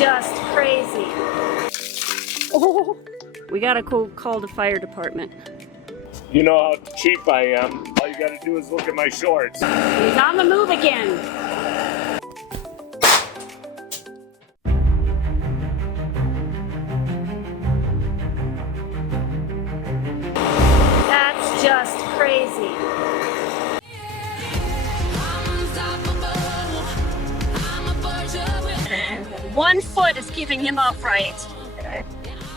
just crazy. Oh, we gotta call the fire department. You know how cheap I am. All you gotta do is look at my shorts. He's on the move again. That's just crazy. One foot is keeping him upright.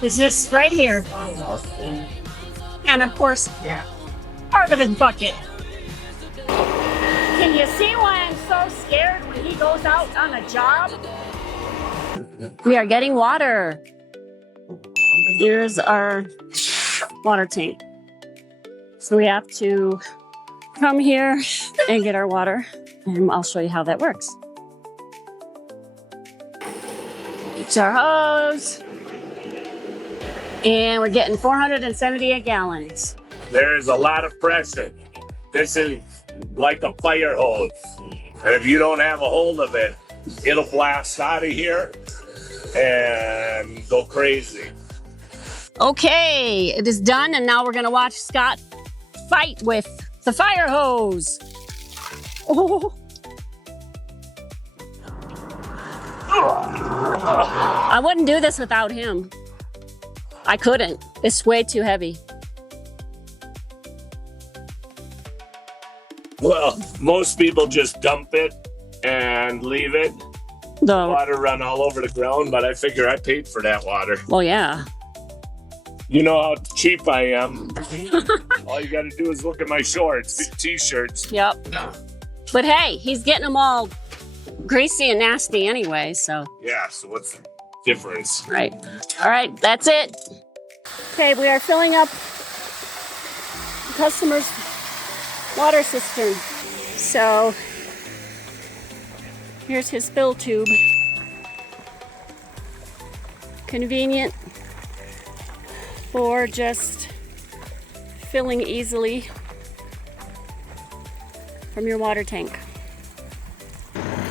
Is this right here? And of course, part of his bucket. Can you see why I'm so scared when he goes out on a job? We are getting water. Here's our water tank. So we have to come here and get our water, and I'll show you how that works. It's our hose. And we're getting 478 gallons. There's a lot of pressure. This is like a fire hose. And if you don't have a hold of it, it'll blast out of here and go crazy. Okay, it is done, and now we're gonna watch Scott fight with the fire hose. Oh. I wouldn't do this without him. I couldn't. It's way too heavy. Well, most people just dump it and leave it. The water run all over the ground, but I figure I paid for that water. Well, yeah. You know how cheap I am. All you gotta do is look at my shorts, t-shirts. Yep. But hey, he's getting them all greasy and nasty anyway, so. Yeah, so what's the difference? Right. All right, that's it. Okay, we are filling up the customer's water cistern. So here's his fill tube. Convenient for just filling easily from your water tank.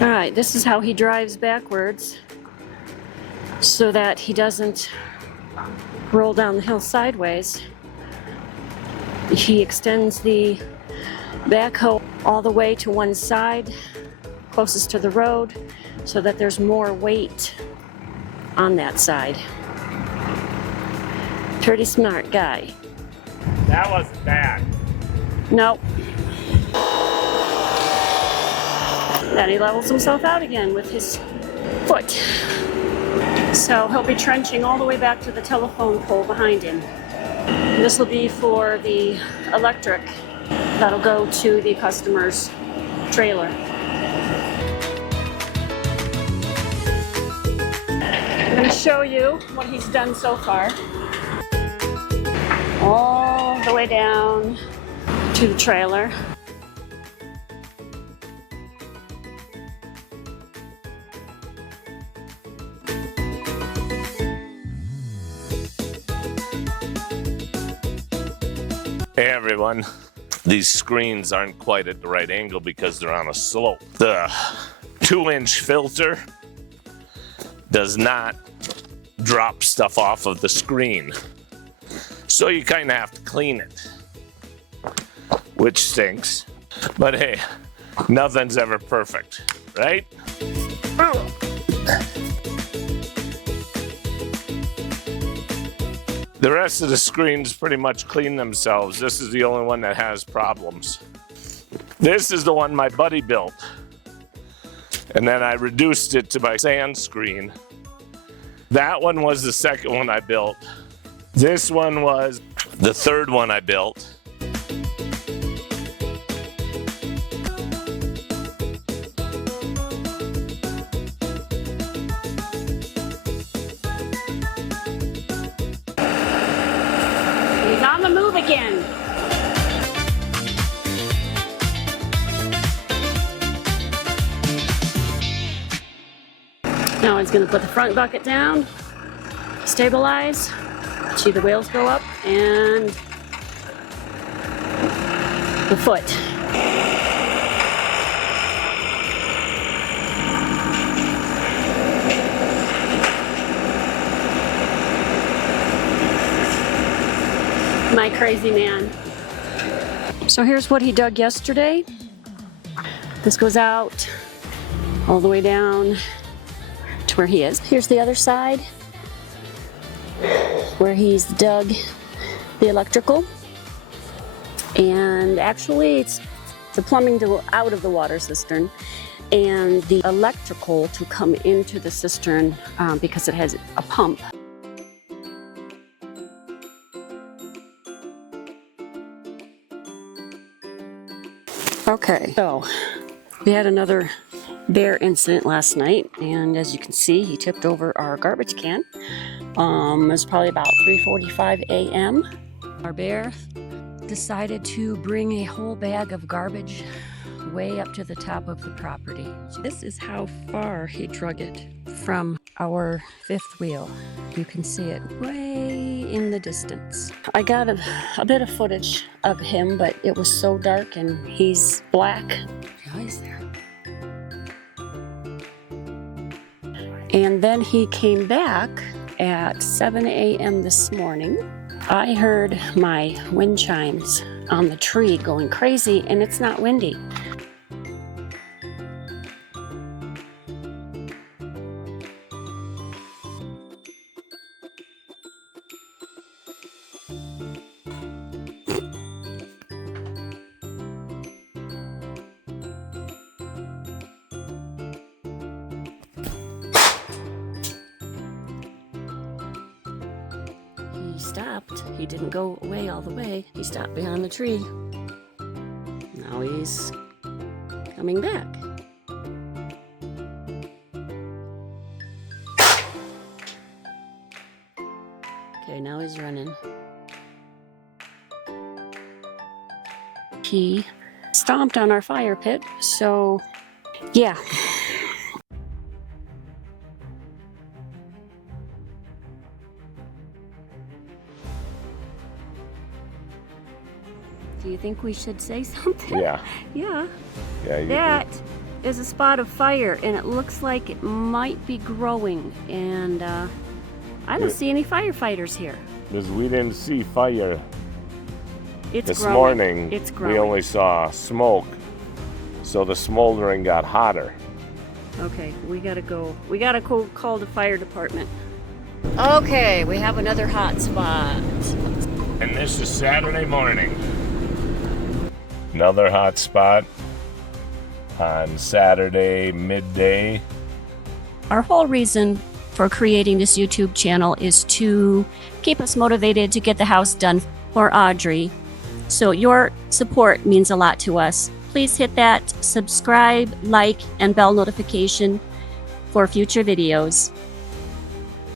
All right, this is how he drives backwards so that he doesn't roll down the hill sideways. He extends the backhoe all the way to one side, closest to the road, so that there's more weight on that side. Pretty smart guy. That wasn't bad. Nope. Then he levels himself out again with his foot. So he'll be trenching all the way back to the telephone pole behind him. This will be for the electric that'll go to the customer's trailer. I'm going to show you what he's done so far. All the way down to the trailer. Hey everyone, these screens aren't quite at the right angle because they're on a slope. The 2-inch filter does not drop stuff off of the screen. So you kind of have to clean it, which stinks. But hey, nothing's ever perfect, right? The rest of the screens pretty much clean themselves. This is the only one that has problems. This is the one my buddy built. And then I reduced it to my sand screen. That one was the second one I built. This one was the third one I built. He's on the move again. Now he's going to put the front bucket down, stabilize, see the wheels go up, and the foot. my crazy man. So here's what he dug yesterday. This goes out all the way down to where he is. Here's the other side where he's dug the electrical. And actually it's the plumbing to go out of the water cistern and the electrical to come into the cistern because it has a pump. Okay, so we had another bear incident last night, and as you can see, he tipped over our garbage can. It was probably about 3:45 a.m. Our bear decided to bring a whole bag of garbage way up to the top of the property. This is how far he drug it from our fifth wheel. You can see it way in the distance. I got a bit of footage of him, but it was so dark and he's black. Yeah, he's there. And then he came back at 7 a.m. this morning. I heard my wind chimes on the tree going crazy, and it's not windy. He stopped. He didn't go away all the way. He stopped behind the tree. Now he's coming back. Okay, now he's running. He stomped on our fire pit, so yeah. Do you think we should say something? Yeah. Yeah. Yeah. That is a spot of fire, and it looks like it might be growing. And I don't see any firefighters here. Because we didn't see fire It's this growing. morning. It's growing. We only saw smoke, so the smoldering got hotter. Okay, we gotta go. We gotta call the fire department. Okay, we have another hot spot. And this is Saturday morning. Another hot spot on Saturday midday. Our whole reason for creating this YouTube channel is to keep us motivated to get the house done for Audrey. So your support means a lot to us. Please hit that subscribe, like, and bell notification for future videos.